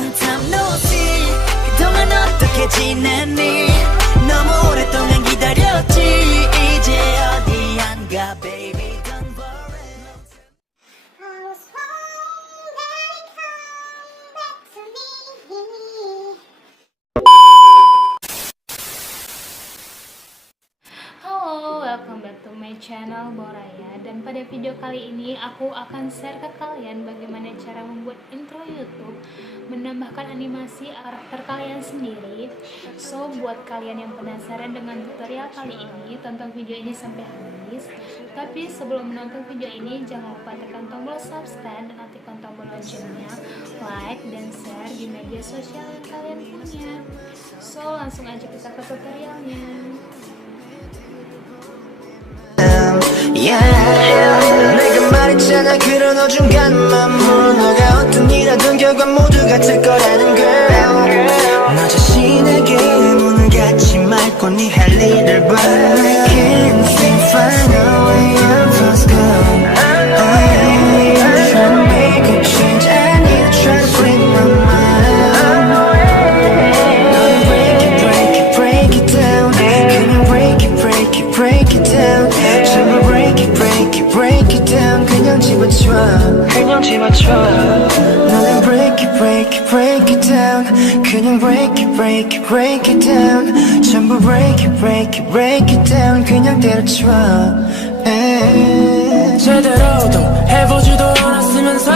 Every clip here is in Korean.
long time no see. 그동안 어떻게 지냈니? 너무 오랫동안 기다렸지. 이제 어디 안 가 baby. Don't worry. Halo, welcome back to my channel Bora-yaa. Dan pada video kali ini aku akan share ke kalian bagaimana cara membuat intro YouTube, menambahkan animasi karakter kalian sendiri. So buat kalian yang penasaran dengan tutorial kali ini, tonton video ini sampai habis. Tapi sebelum menonton video ini, jangan lupa tekan tombol subscribe dan aktifkan tombol loncengnya, like dan share di media sosial yang kalian punya. So langsung aja kita ke tutorialnya. 내가 말했잖아 그런 어중간한 물 너가 어떤 일하든 결과 모두 같을 거라는 girl 너 자신에게 문을 닫지 말고 네 할 일을 봐 I can't seem to find a way out of this girl I'm trying to make a change I need to try to free my mind 너는 break it, break it, break it down 그냥 break it, break it, break it down 전부 break it, break it, break it down 그냥 집어줘 그냥 집어줘 너는 break it, break it, break it down 그냥 break it, break it, break it down 전부 break it, break it, break it down 그냥 때려줘 제대로도 해보지도 않았으면서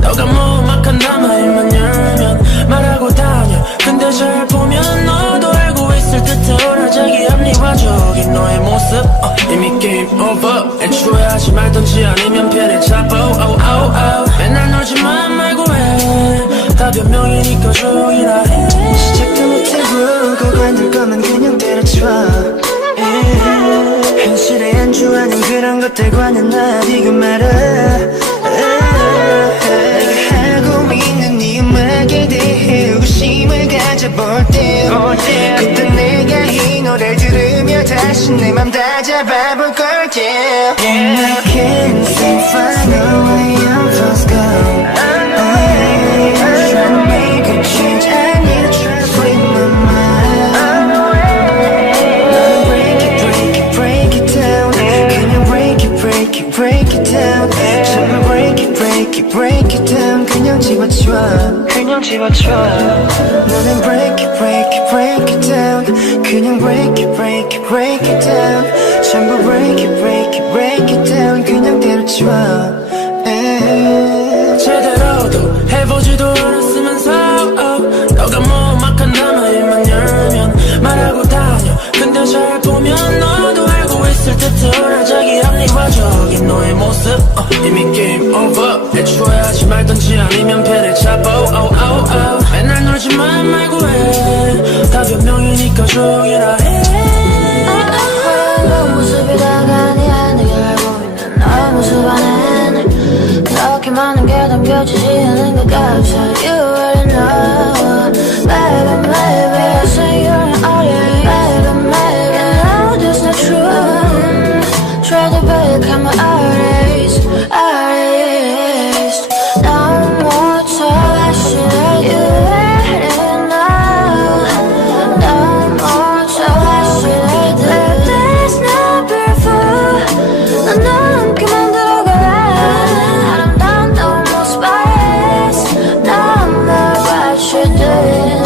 너가 무막한다면 입만 열면 말하고 다녀 근데 잘 보면 너도 알고 있을 듯해 오라자기 합리화적인 너의 모습 이미 게임 오버 애초에 하지 말던지 아니면 편에 잡아 맨날 놀지만 말고 해다 변명이니까 조용히나 해 시작도 못하고 관둘 거면 그냥 때려쳐 현실에 안주하는 그런 것들과는 나 비교 마라 내가 하고 있는 이 음악에 대해 의구심을 가져볼 때 그때 내가 이 노래를 들으며 다시 내 맘 다 잡아볼 걸게 I can't seem to find a way out of this girl I'm trying to make a change I need to try to free my mind 너는 break it, break it, break it down 그냥 break it, break it, break it down 전부 break it, break it, break it down 그냥 집어줘 그냥 집어줘 너는 break it, break it, break it down 그냥 break it, break it, break it down 전부 break it, break it, break it down 그냥 때려줘 제대로도 해보지도 않았으면서 너가 무막한다면 입만 열면 말하고 다녀 근데 잘 보면 너도 알고 있을 듯해 오라자기 합리화적인 너의 모습 이미 게임 오버 애초에 하지 말던지 아니면 편에 잡아 맨날 놀지만 말고 해다 변명이니까 조용히나 해 너 모습이 다가 아니야 내가 알고 있는 너의 모습 안엔 그렇게 많은 게 담겨지지 않은 것 같아 You already know Baby, maybe I say you're an audience Baby, maybe I know that's not true Try to become my artist No more talk, you already know No more talk, there's no beautiful 난 함께 만들어가라 아름다운 너무 spice No more what you're doing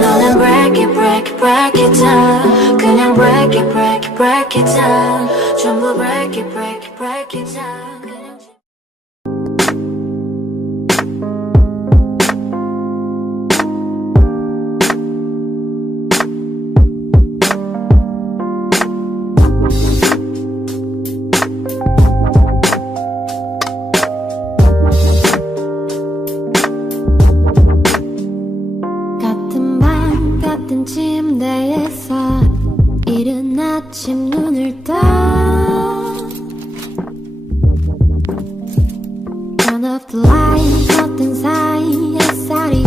너는 break it, break it, break it down 그냥 break it, break it, break it down 전부 break it, break it, break it down 그냥 같은 방 같은 침대에서 이른 아침 눈을 떠 Turn off the light 커튼 사이 햇살이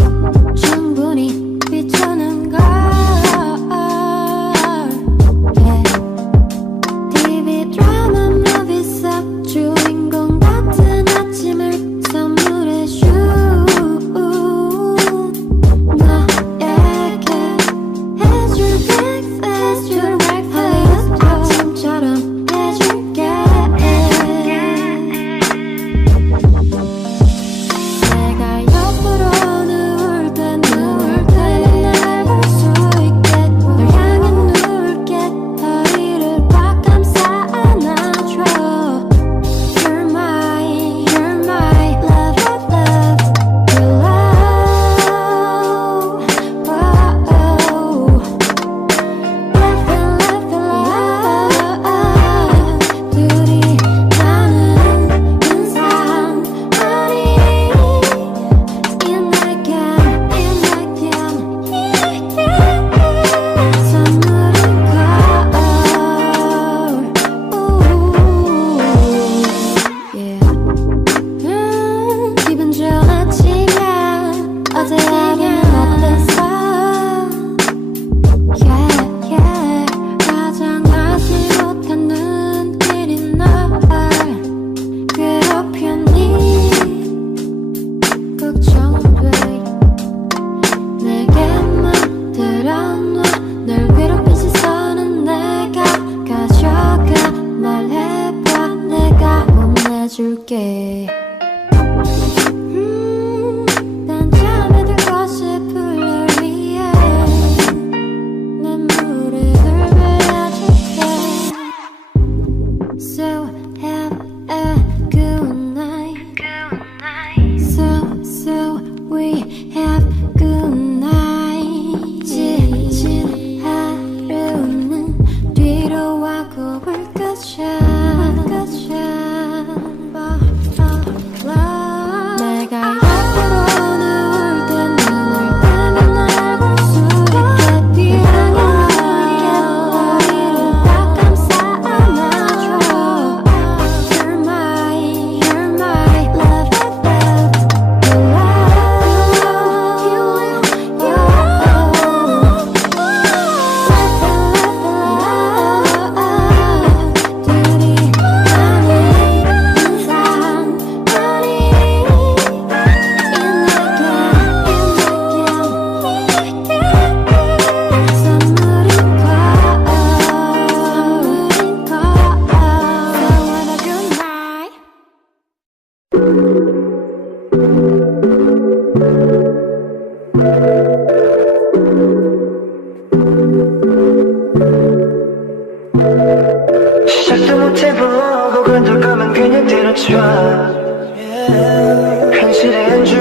충분히 비추는 걸 TV 드라마 movie 속 주인공 같은 아침을 선물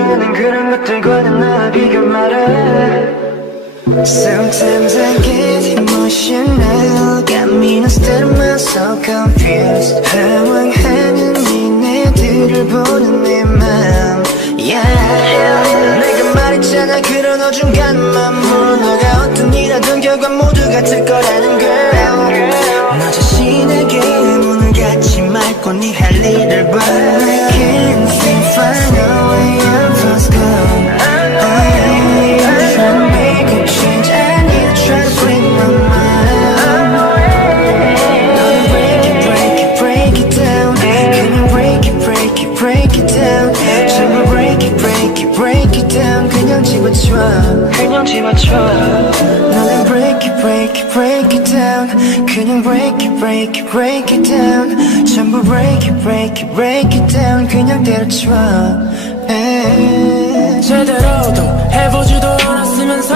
좋아하는 그런 것들과는 나 비교 말아. Sometimes I get emotional, got me instead of myself confused. 당황하는 니네들을 보는 내 맘, yeah. 내가 말했잖아 그런 어중간한 물, 너가 어떤 일하든 결과 모두 같을 거라는 걸. 너 자신에게 문을 닫지 말고 네 할 일을 봐. I can't seem to find a way out of this girl. I'm trying to make a change, I need to try to free my mind. 너는 break it down. 그냥 break it down. 전부 break it down. 그냥 집어쳐. 너는 break it down. 그냥 break it down. 전부 break it down. 그냥 때려쳐. 제대로도 해보지도 않았으면서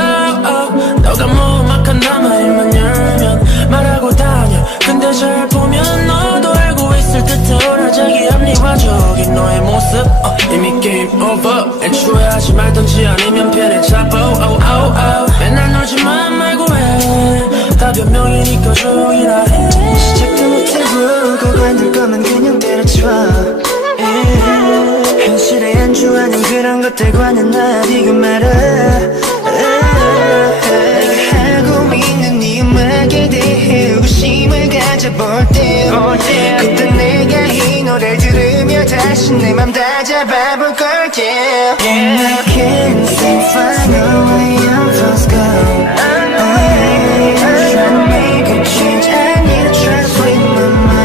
너가 무막한 남아일만 열면 말하고 다녀. 근데 잘 보면 너도 알고 있을 듯한 자기 합리화적인 너의 모습. 이미 게임 오버. 애초에 하지 말던지 아니면 편에 잡아. 맨날 놀지만 말고 해. 다 변명이니까 조용히나 해. 시작도 못해보고 관둘 거면 그냥 때려쳐. 현실에 안주하는 그런 것들과는 나 비교 말아. 내가 하고 있는 네 음악에 대해 의구심을 가져볼 때 그때 내가 이 노래를 들으며 다시 내 맘 다 잡아볼 걸게. I can't seem to find a way out of this girl. I'm trying to make a change, I need to try to free my mind.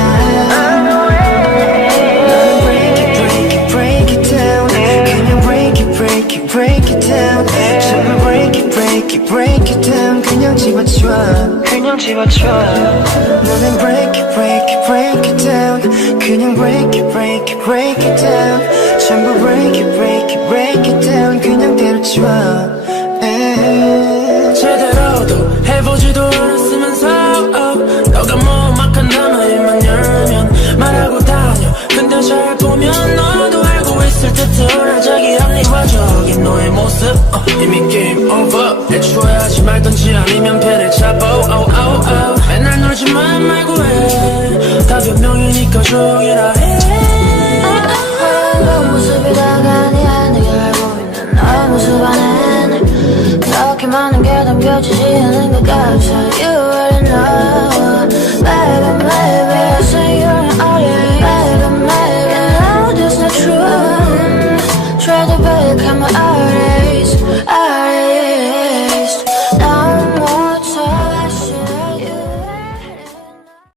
Break it down. 전부 break it down. 그냥 집어쳐. 너는 break it down. 그냥 break it down. 전부 break it down. 그냥 때려쳐. 제대로도 해보지도 않았으면서 너가 무막한 남아일만 열면 말하고 다녀. 근데 잘 보면 너도 알고 있을 듯한 자기 합리화적인 너의 모습. 이미 게임 오버. 애초에 하지 말던지 아니면 편에 잡아. 맨날 놀지만 말고 해. 다 변명이니까 조용히나 해. 그 모습이 다가니 내게 알고 있는 너의 모습 안에 그렇게 많은 게 담겨지지 않은 것 같아. You already know. Baby, baby, I say you're an audience. Baby, baby, no, that's not true. Try to break my eyes.